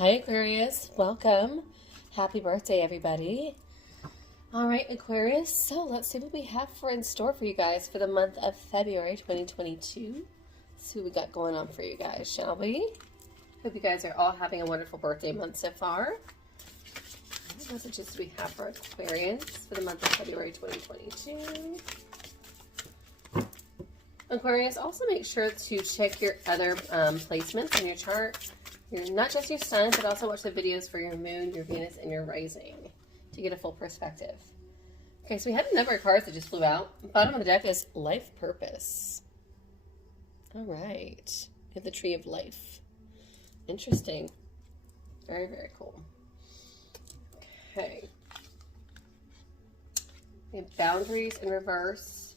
Hi Aquarius, welcome. Happy birthday everybody. All right Aquarius, so let's see what we have in store for you guys for the month of February 2022. Let's see what we got going on for you guys, shall we? Hope you guys are all having a wonderful birthday month so far. What messages do we have for Aquarius for the month of February 2022? Aquarius, also make sure to check your other placements in your chart. Not just your sun, but also watch the videos for your moon, your Venus, and your rising to get a full perspective. Okay, so we had a number of cards that just flew out. Bottom of the deck is Life Purpose. All right. We have the Tree of Life. Interesting. Very, very cool. Okay. We have Boundaries in reverse.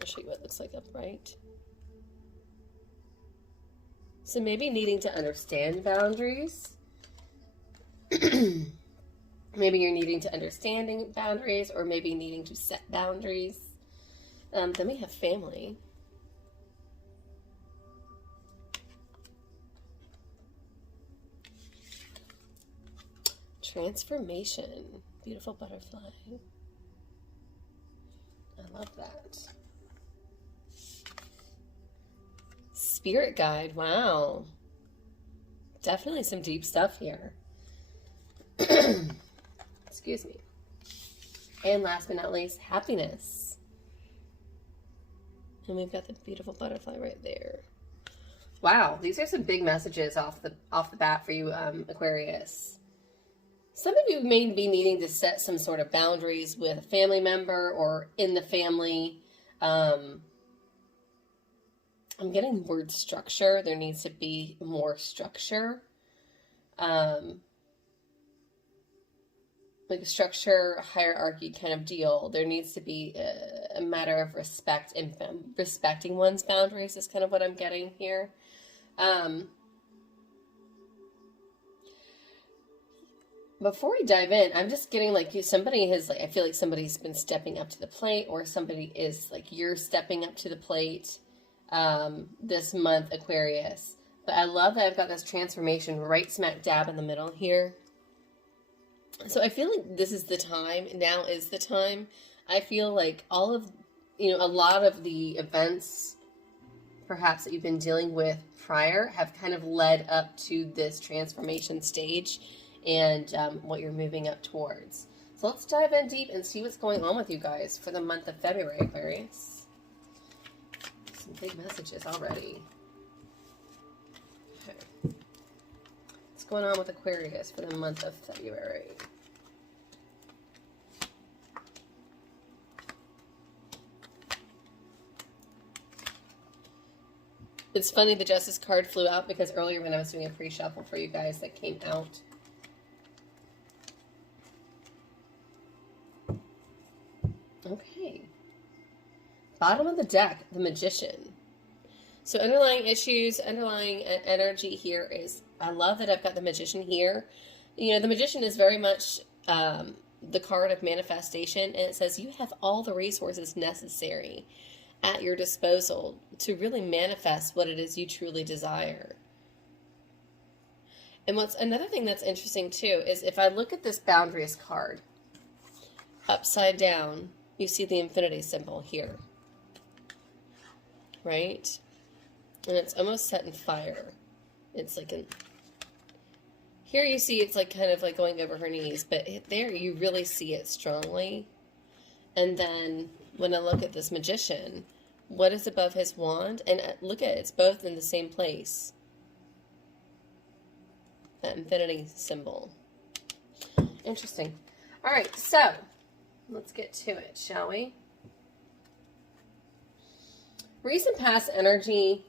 I'll show you what it looks like upright. So maybe needing to understand boundaries. Maybe you're needing to understanding boundaries, or maybe needing to set boundaries. Then we have family. Transformation. Beautiful butterfly. I love that. Spirit guide. Wow. Definitely some deep stuff here. Excuse me. And last but not least, happiness. And we've got the beautiful butterfly right there. Wow, these are some big messages off the bat for you, Aquarius. Some of you may be needing to set some sort of boundaries with a family member or in the family. I'm getting the word structure. There needs to be more structure. Like a structure, hierarchy kind of deal. There needs to be a matter of respect and respecting one's boundaries is kind of what I'm getting here. Before we dive in, I'm just getting like somebody has I feel like somebody's been stepping up to the plate, or somebody is like you're stepping up to the plate this month, Aquarius. But I love that I've got this transformation right smack dab in the middle here. So I feel like this is the time. Now is the time. I feel like a lot of the events perhaps that you've been dealing with prior have kind of led up to this transformation stage and what you're moving up towards. So let's dive in deep and see what's going on with you guys for the month of February, Aquarius. Some big messages already. Okay. What's going on with Aquarius for the month of February? It's funny the Justice card flew out because earlier when I was doing a pre-shuffle for you guys that came out. Okay. Bottom of the deck, the Magician. So underlying issues, underlying energy here is, I love that I've got the Magician here. The Magician is very much the card of manifestation, and it says you have all the resources necessary at your disposal to really manifest what it is you truly desire. And what's another thing that's interesting too is if I look at this Boundaries card, upside down, you see the infinity symbol here. Right? And it's almost set in fire. It's like here you see it's like kind of like going over her knees, but there you really see it strongly. And then when I look at this Magician, what is above his wand? And look at it, it's both in the same place. That infinity symbol. Interesting. All right, so let's get to it, shall we? Recent past energy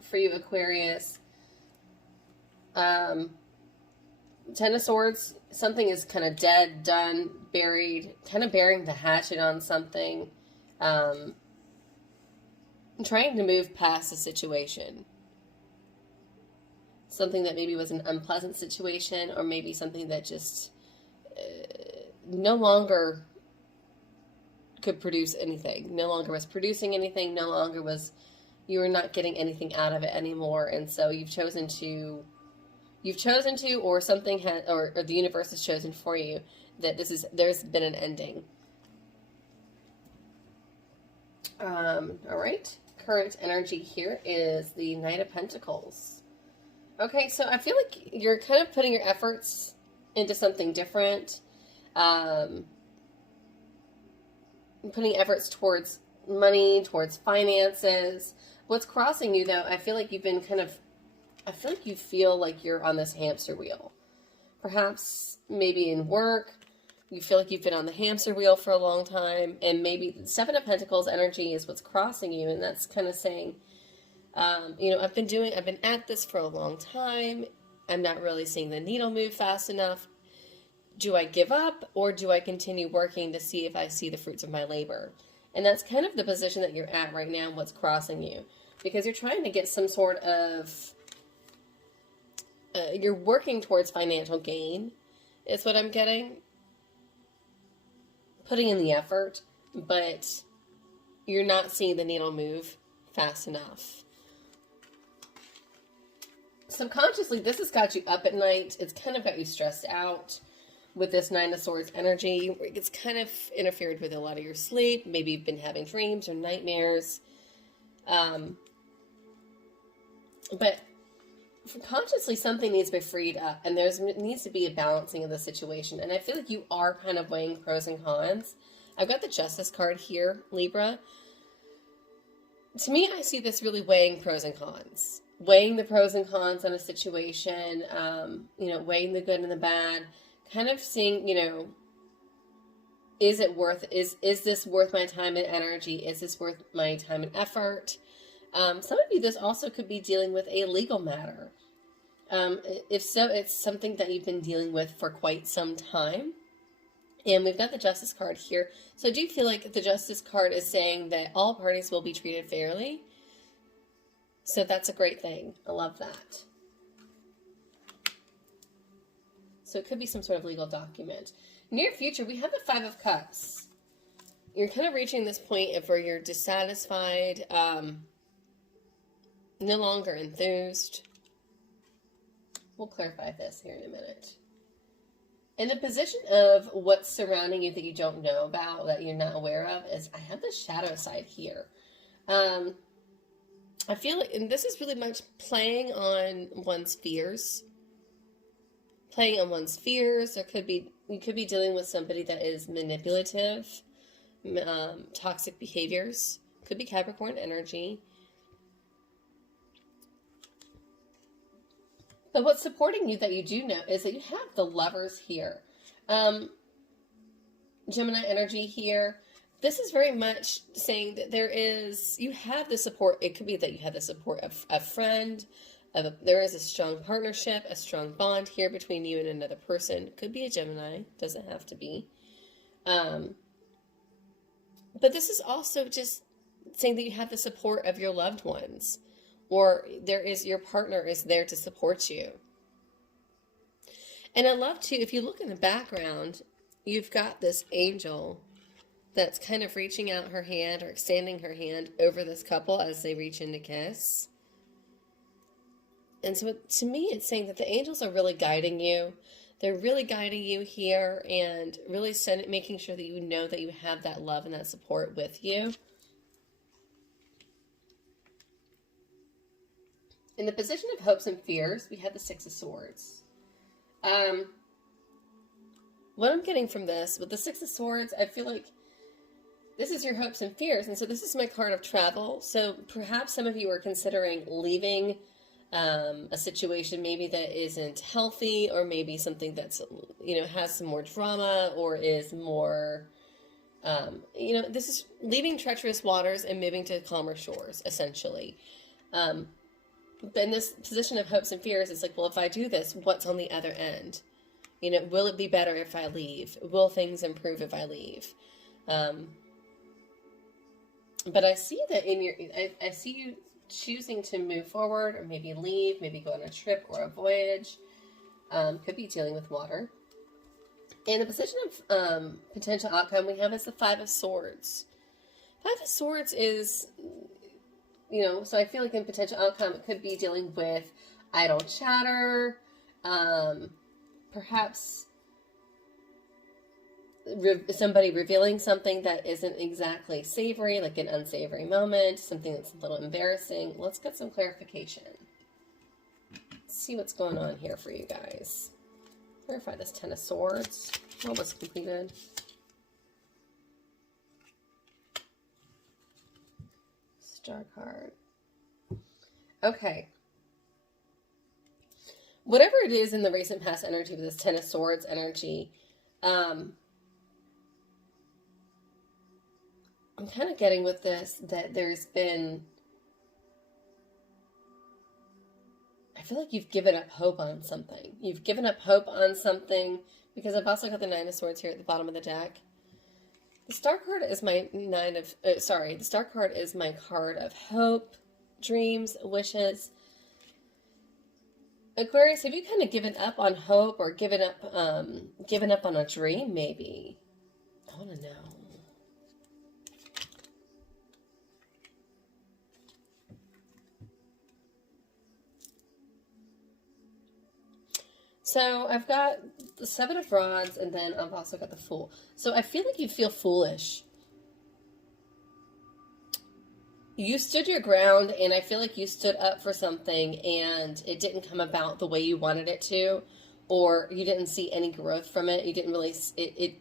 for you, Aquarius. Ten of Swords, something is kind of dead, done, buried, kind of burying the hatchet on something. Trying to move past a situation. Something that maybe was an unpleasant situation, or maybe something that just no longer could produce anything. No longer was producing anything. No longer was you are not getting anything out of it anymore. And so you've chosen to, or something has, or the universe has chosen for you that there's been an ending. All right. Current energy here is the Knight of Pentacles. Okay, so I feel like you're kind of putting your efforts into something different. Putting efforts towards money, towards finances. What's crossing you, though, I feel like you've been I feel like you feel like you're on this hamster wheel. Perhaps, maybe in work, you feel like you've been on the hamster wheel for a long time, and maybe the Seven of Pentacles energy is what's crossing you, and that's kind of saying, you know, I've been at this for a long time. I'm not really seeing the needle move fast enough. Do I give up, or do I continue working to see if I see the fruits of my labor? And that's kind of the position that you're at right now, what's crossing you. Because you're trying to get some sort of, you're working towards financial gain, is what I'm getting. Putting in the effort, but you're not seeing the needle move fast enough. Subconsciously, this has got you up at night. It's kind of got you stressed out with this Nine of Swords energy. It's kind of interfered with a lot of your sleep. Maybe you've been having dreams or nightmares. But consciously, something needs to be freed up, and there needs to be a balancing of the situation. And I feel like you are kind of weighing pros and cons. I've got the Justice card here, Libra. To me, I see this really weighing pros and cons. Weighing the pros and cons on a situation, you know, weighing the good and the bad, kind of seeing, you know, is this worth my time and energy? Is this worth my time and effort? Some of you, this also could be dealing with a legal matter. If so, it's something that you've been dealing with for quite some time. And we've got the Justice card here. So I do feel like the Justice card is saying that all parties will be treated fairly. So that's a great thing. I love that. So it could be some sort of legal document. Near future, we have the Five of Cups. You're kind of reaching this point of where you're dissatisfied, no longer enthused. We'll clarify this here in a minute. In the position of what's surrounding you that you don't know about, that you're not aware of, is I have the shadow side here. I feel like, and this is really much playing on one's fears. Playing on one's fears. You could be dealing with somebody that is manipulative, toxic behaviors. Could be Capricorn energy. But what's supporting you that you do know is that you have the Lovers here. Gemini energy here. This is very much saying that you have the support. It could be that you have the support of a friend. There is a strong partnership, a strong bond here between you and another person. It could be a Gemini. Doesn't have to be. But this is also just saying that you have the support of your loved ones. Or your partner is there to support you. And I love too, if you look in the background, you've got this angel that's kind of reaching out her hand or extending her hand over this couple as they reach in to kiss. And so to me, it's saying that the angels are really guiding you. They're really guiding you here and really making sure that you know that you have that love and that support with you. In the position of hopes and fears, we have the Six of Swords. What I'm getting from this, with the Six of Swords, I feel like this is your hopes and fears. And so this is my card of travel. So perhaps some of you are considering leaving a situation maybe that isn't healthy, or maybe something that's, you know, has some more drama or is more, you know, this is leaving treacherous waters and moving to calmer shores, essentially. But in this position of hopes and fears, it's like, well, if I do this, what's on the other end? You know, will it be better if I leave? Will things improve if I leave? But I see that I see you choosing to move forward, or maybe leave, maybe go on a trip or a voyage. Could be dealing with water. In the position of potential outcome, we have is the Five of Swords. Five of Swords is you know, so I feel like in potential outcome, it could be dealing with idle chatter, perhaps somebody revealing something that isn't exactly savory, like an unsavory moment, something that's a little embarrassing. Let's get some clarification. Let's see what's going on here for you guys. Clarify this Ten of Swords. Almost completed. Star card. Okay. Whatever it is in the recent past energy with this Ten of Swords energy, I'm kind of getting with this that there's been, I feel like you've given up hope on something. You've given up hope on something, because I've also got the Nine of Swords here at the bottom of the deck. The Star card is my the Star card is my card of hope, dreams, wishes. Aquarius, have you kind of given up on hope or given up on a dream, maybe? I want to know. So I've got the Seven of Rods, and then I've also got the Fool. So I feel like you feel foolish. You stood your ground, and I feel like you stood up for something, and it didn't come about the way you wanted it to, or you didn't see any growth from it. You didn't really, it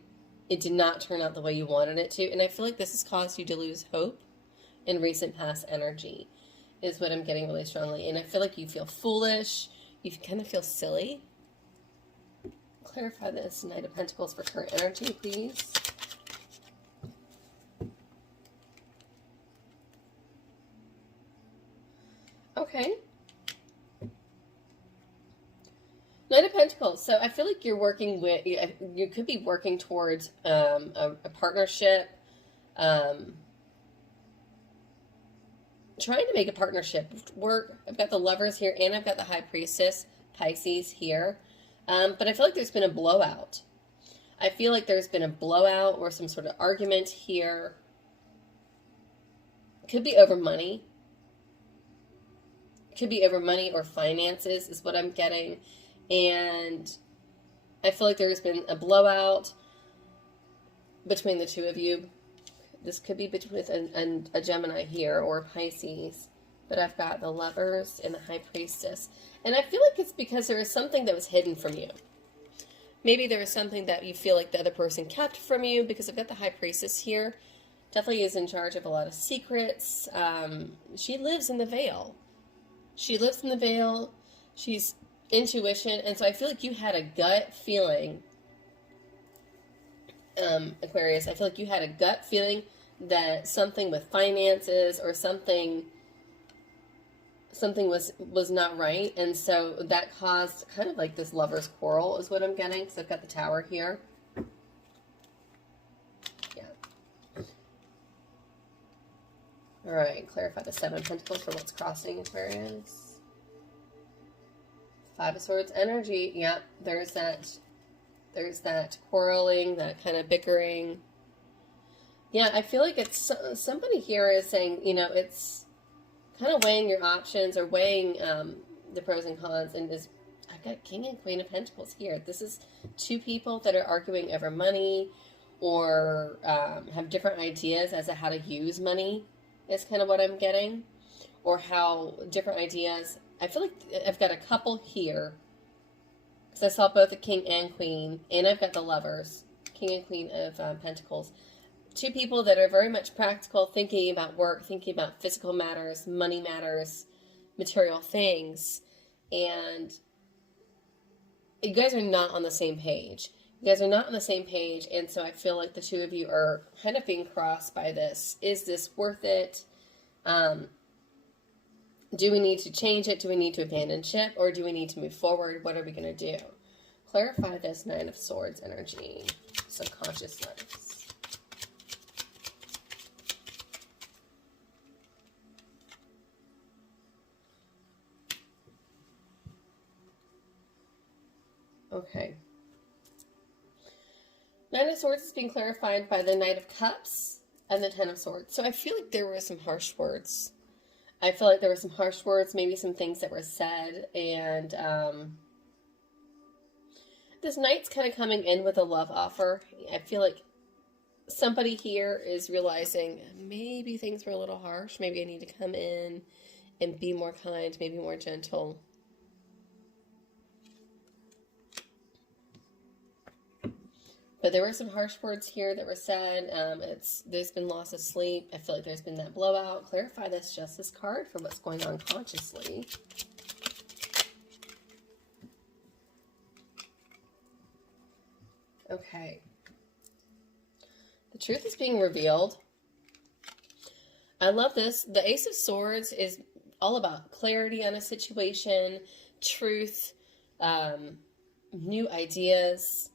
did not turn out the way you wanted it to, and I feel like this has caused you to lose hope in recent past energy, is what I'm getting really strongly. And I feel like you feel foolish. You kind of feel silly. Clarify this Knight of Pentacles for current energy, please. Okay. Knight of Pentacles. So I feel like you're working with, you could be working towards a partnership, trying to make a partnership work. I've got the Lovers here, and I've got the High Priestess, Pisces here. But I feel like there's been a blowout. I feel like there's been a blowout or some sort of argument here. Could be over money. Could be over money or finances is what I'm getting. And I feel like there's been a blowout between the two of you. This could be between a Gemini here or a Pisces. But I've got the Lovers and the High Priestess. And I feel like it's because there is something that was hidden from you. Maybe there is something that you feel like the other person kept from you, because I've got the High Priestess here. Definitely is in charge of a lot of secrets. She lives in the veil. She lives in the veil. She's intuition. And so I feel like you had a gut feeling, Aquarius. I feel like you had a gut feeling that something with finances or something was not right, and so that caused kind of like this lover's quarrel is what I'm getting. So I've got the Tower here. Yeah. All right, clarify the Seven of Pentacles for what's crossing Aquarius. Five of Swords energy. Yeah, there's that quarreling, that kind of bickering. Yeah, I feel like it's somebody here is saying, you know, it's kind of weighing your options or weighing the pros and cons, and I've got King and Queen of Pentacles here. This is two people that are arguing over money or have different ideas as to how to use money is kind of what I'm getting, or how different ideas. I feel like I've got a couple here because I saw both the King and Queen, and I've got the Lovers, King and Queen of Pentacles. Two people that are very much practical, thinking about work, thinking about physical matters, money matters, material things. And you guys are not on the same page. You guys are not on the same page. And so I feel like the two of you are kind of being crossed by this. Is this worth it? Do we need to change it? Do we need to abandon ship? Or do we need to move forward? What are we going to do? Clarify this Nine of Swords energy. Subconsciousness. Okay. Nine of Swords is being clarified by the Knight of Cups and the Ten of Swords. So I feel like there were some harsh words. I feel like there were some harsh words, maybe some things that were said, and this Knight's kind of coming in with a love offer. I feel like somebody here is realizing maybe things were a little harsh. Maybe I need to come in and be more kind, maybe more gentle. But there were some harsh words here that were said. There's been loss of sleep. I feel like there's been that blowout. Clarify this Justice card for what's going on consciously. Okay. The truth is being revealed. I love this. The Ace of Swords is all about clarity on a situation, truth, new ideas.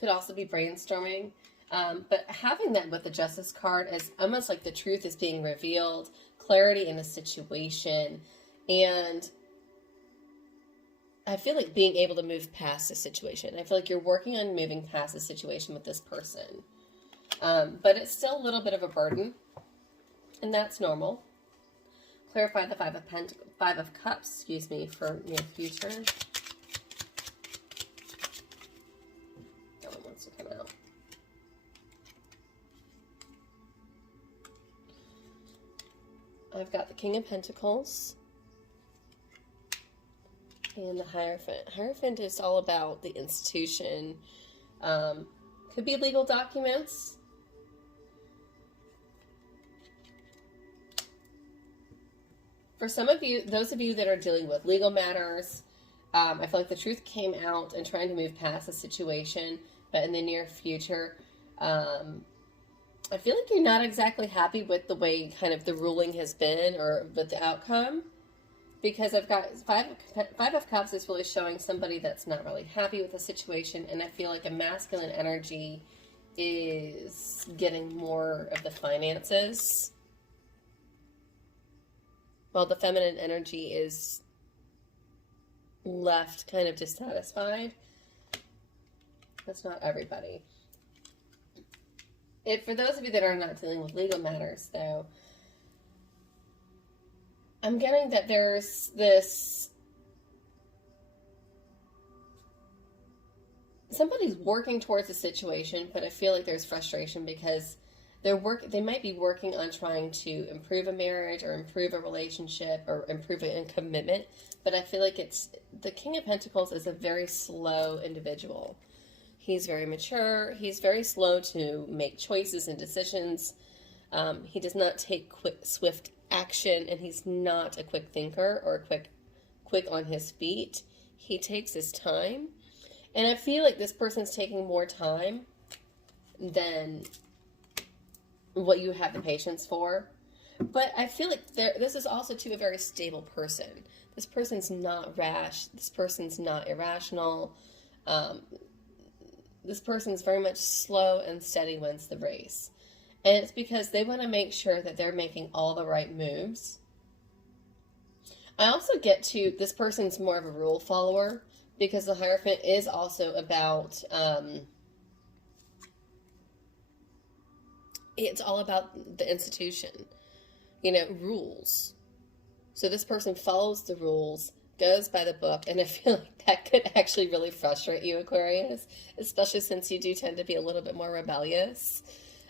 Could also be brainstorming. But having that with the Justice card is almost like the truth is being revealed, clarity in a situation, and I feel like being able to move past a situation. I feel like you're working on moving past a situation with this person. But it's still a little bit of a burden, and that's normal. Clarify the Five of Cups, excuse me, for near future. That one wants to come out. I've got the King of Pentacles and the Hierophant. Hierophant is all about the institution. Could be legal documents. For some of you, those of you that are dealing with legal matters, I feel like the truth came out and trying to move past the situation, but in the near future, I feel like you're not exactly happy with the way kind of the ruling has been or with the outcome, because I've got Five of Cups is really showing somebody that's not really happy with the situation, and I feel like a masculine energy is getting more of the finances, while the feminine energy is left kind of dissatisfied. That's not everybody. For those of you that are not dealing with legal matters, though, I'm getting that there's this... somebody's working towards a situation, but I feel like there's frustration because they might be working on trying to improve a marriage or improve a relationship or improve a commitment, but I feel like the King of Pentacles is a very slow individual. He's very mature. He's very slow to make choices and decisions. He does not take swift action, and he's not a quick thinker or quick on his feet. He takes his time, and I feel like this person's taking more time than what you have the patience for. But I feel like this is also to a very stable person. This person's not rash. This person's not irrational. This person's very much slow and steady wins the race. And it's because they want to make sure that they're making all the right moves. I also get to this person's more of a rule follower, because the Hierophant is also about... it's all about the institution, rules. So this person follows the rules, goes by the book, and I feel like that could actually really frustrate you, Aquarius, especially since you do tend to be a little bit more rebellious.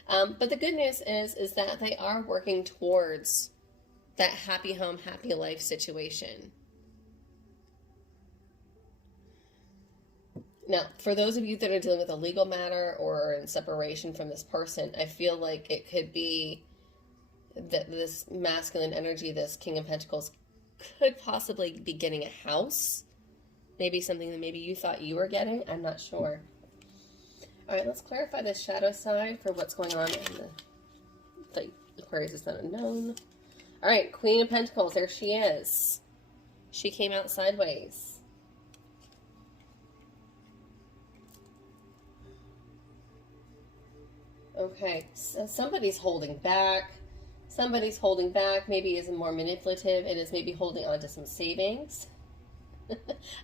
But the good news is that they are working towards that happy home, happy life situation. Now, for those of you that are dealing with a legal matter or are in separation from this person, I feel like it could be that this masculine energy, this King of Pentacles, could possibly be getting a house. Maybe something that maybe you thought you were getting. I'm not sure. All right, let's clarify this shadow side for what's going on in the Aquarius is not unknown. All right, Queen of Pentacles, there she is. She came out sideways. Okay, so somebody's holding back. Somebody's holding back. Maybe is more manipulative. It is maybe holding on to some savings.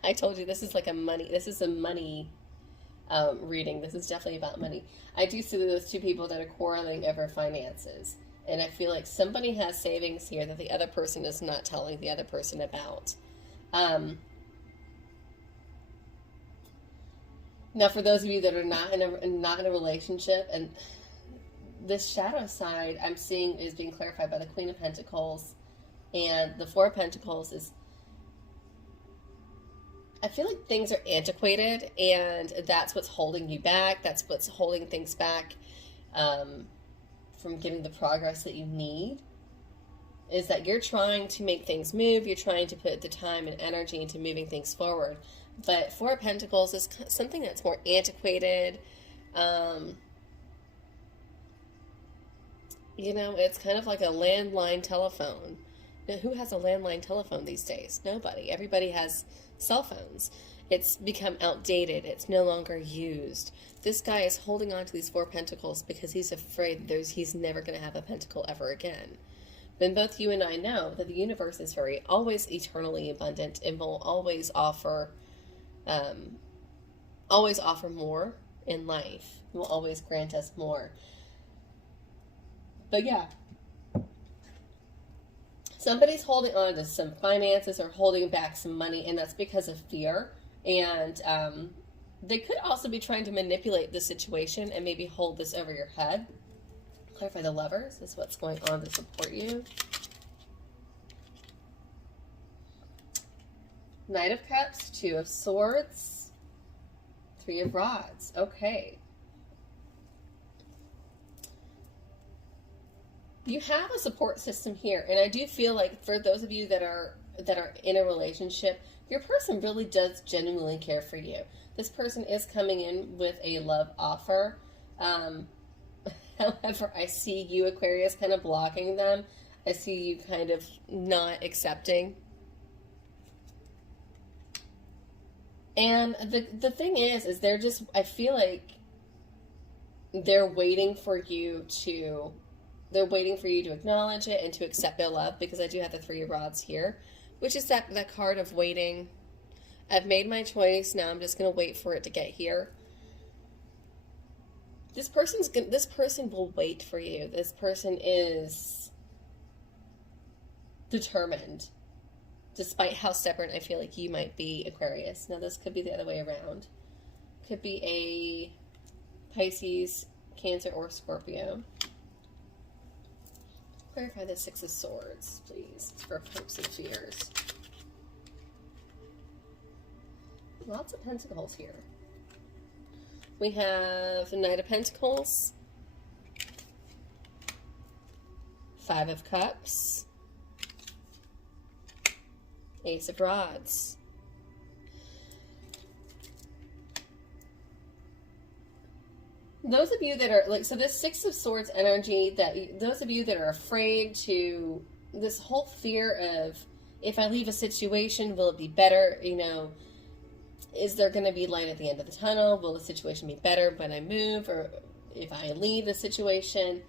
I told you this is like a money reading. This is definitely about money. I do see those two people that are quarreling over finances. And I feel like somebody has savings here that the other person is not telling the other person about. Now, for those of you that are not in a relationship, and this shadow side I'm seeing is being clarified by the Queen of Pentacles, and the Four of Pentacles is, I feel like things are antiquated, and that's what's holding you back. That's what's holding things back from getting the progress that you need, is that you're trying to make things move. You're trying to put the time and energy into moving things forward. But Four of Pentacles is something that's more antiquated. You know, it's kind of like a landline telephone. Now, who has a landline telephone these days? Nobody. Everybody has cell phones. It's become outdated. It's no longer used. This guy is holding on to these Four Pentacles because he's afraid he's never going to have a pentacle ever again. Then both you and I know that the universe is always eternally abundant and will always offer more in life. It will always grant us more. But yeah, somebody's holding on to some finances or holding back some money, and that's because of fear. And they could also be trying to manipulate the situation and maybe hold this over your head. Clarify the Lovers is what's going on to support you. Knight of Cups, Two of Swords, Three of Rods. Okay. You have a support system here, and I do feel like for those of you that are in a relationship, your person really does genuinely care for you. This person is coming in with a love offer. However, I see you, Aquarius, kind of blocking them. I see you kind of not accepting. And the thing is they're just, I feel like they're waiting for you to acknowledge it and to accept their love, because I do have the Three of Rods here, which is that card of waiting. I've made my choice. Now I'm just going to wait for it to get here. This person will wait for you. This person is determined, despite how stubborn I feel like you might be, Aquarius. Now this could be the other way around. Could be a Pisces, Cancer, or Scorpio. Clarify the Six of Swords, please, for hopes and fears. Lots of Pentacles here. We have the Knight of Pentacles, Five of Cups, Ace of Rods. Those of you that are, like, so this Six of Swords energy, that those of you that are afraid to, this whole fear of, if I leave a situation, will it be better? You know, is there going to be light at the end of the tunnel? Will the situation be better when I move, or if I leave the situation?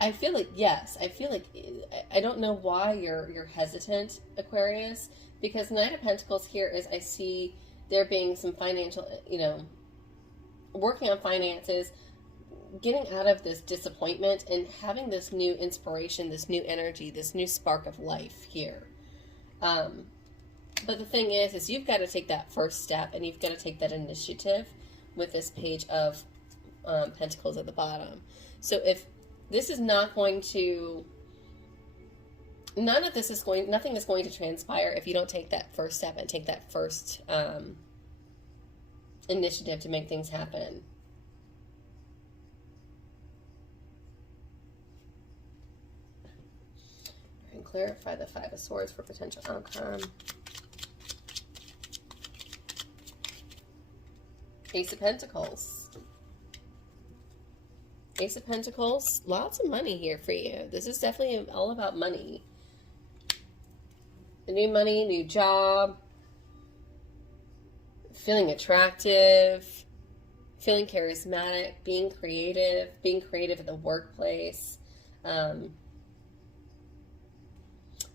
I feel like, yes, I feel like, I don't know why you're hesitant, Aquarius, because Knight of Pentacles here is, I see there being some financial, you know, working on finances, getting out of this disappointment and having this new inspiration, this new energy, this new spark of life here. But the thing is you've got to take that first step, and you've got to take that initiative with this Page of Pentacles at the bottom. So if this is not going to, nothing is going to transpire if you don't take that first step and take that first initiative to make things happen. And clarify the Five of Swords for potential outcome. Ace of Pentacles. Ace of Pentacles, lots of money here for you. This is definitely all about money. The new money, new job, feeling attractive, feeling charismatic, being creative in the workplace. This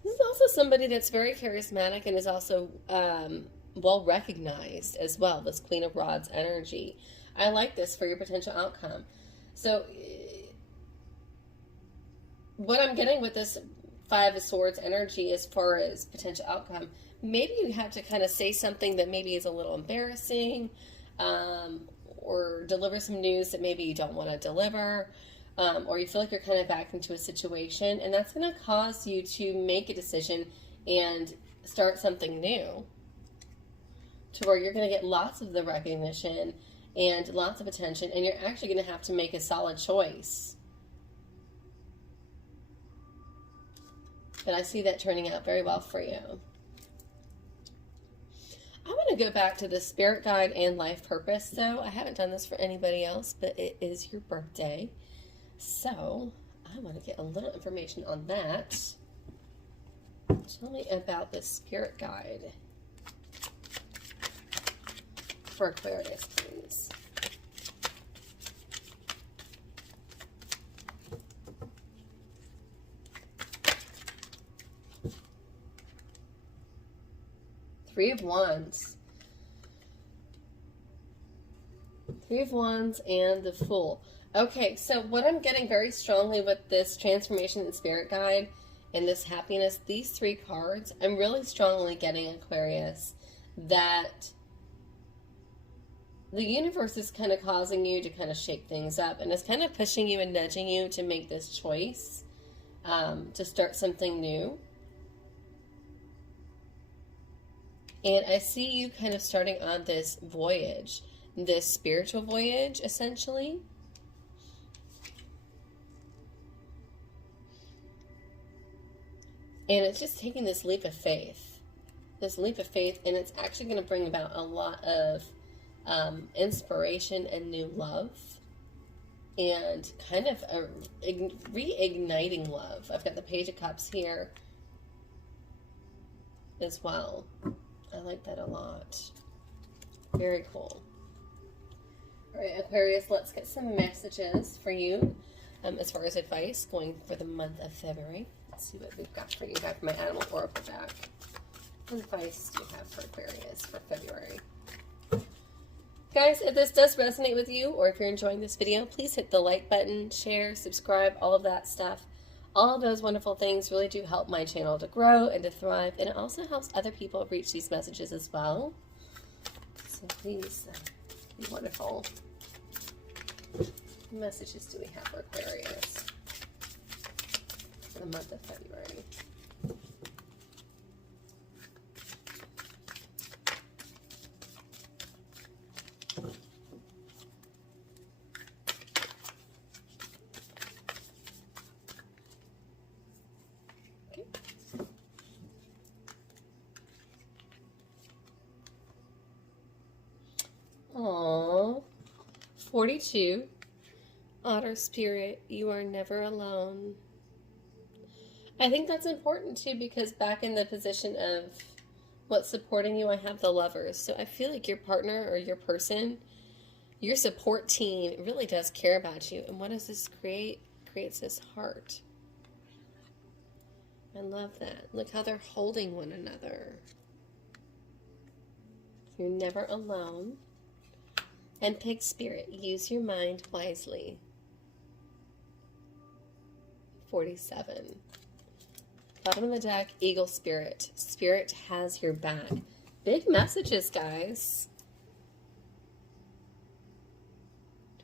is also somebody that's very charismatic and is also well recognized as well, this Queen of Rods energy. I like this for your potential outcome. So what I'm getting with this Five of Swords energy as far as potential outcome, maybe you have to kind of say something that maybe is a little embarrassing, or deliver some news that maybe you don't want to deliver, or you feel like you're kind of backed into a situation, and that's going to cause you to make a decision and start something new, to where you're going to get lots of the recognition and lots of attention, and you're actually going to have to make a solid choice. But I see that turning out very well for you. I want to go back to the spirit guide and life purpose, though. I haven't done this for anybody else, but it is your birthday. So I want to get a little information on that. Tell me about the spirit guide for Aquarius, please. Three of Wands. Three of Wands and the Fool. Okay, so what I'm getting very strongly with this transformation and spirit guide and this happiness, these three cards, I'm really strongly getting, Aquarius, that the universe is kind of causing you to kind of shake things up, and it's kind of pushing you and nudging you to make this choice, to start something new. And I see you kind of starting on this voyage, this spiritual voyage, essentially. And it's just taking this leap of faith. This leap of faith, and it's actually going to bring about a lot of inspiration and new love. And kind of a reigniting love. I've got the Page of Cups here as well. I like that a lot. Very cool. All right, Aquarius, let's get some messages for you as far as advice going for the month of February. Let's see what we've got for you. I have my Animal Oracle back. What advice do you have for Aquarius for February? Guys, if this does resonate with you, or if you're enjoying this video, please hit the like button, share, subscribe, all of that stuff. All of those wonderful things really do help my channel to grow and to thrive, and it also helps other people reach these messages as well. So please be wonderful. What messages do we have for Aquarius for the month of February? Aww. 42. Otter Spirit, you are never alone. I think that's important too, because back in the position of what's supporting you, I have the Lovers. So I feel like your partner or your person, your support team really does care about you. And what does this create? It creates this heart. I love that. Look how they're holding one another. You're never alone. And Pig Spirit, use your mind wisely. 47. Bottom of the deck, Eagle Spirit. Spirit has your back. Big messages, guys.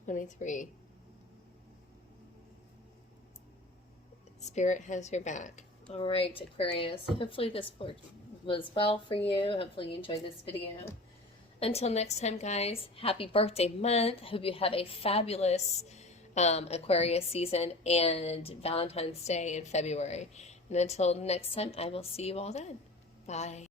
23. Spirit has your back. All right, Aquarius. Hopefully this was well for you. Hopefully you enjoyed this video. Until next time, guys, happy birthday month. Hope you have a fabulous Aquarius season and Valentine's Day in February. And until next time, I will see you all then. Bye.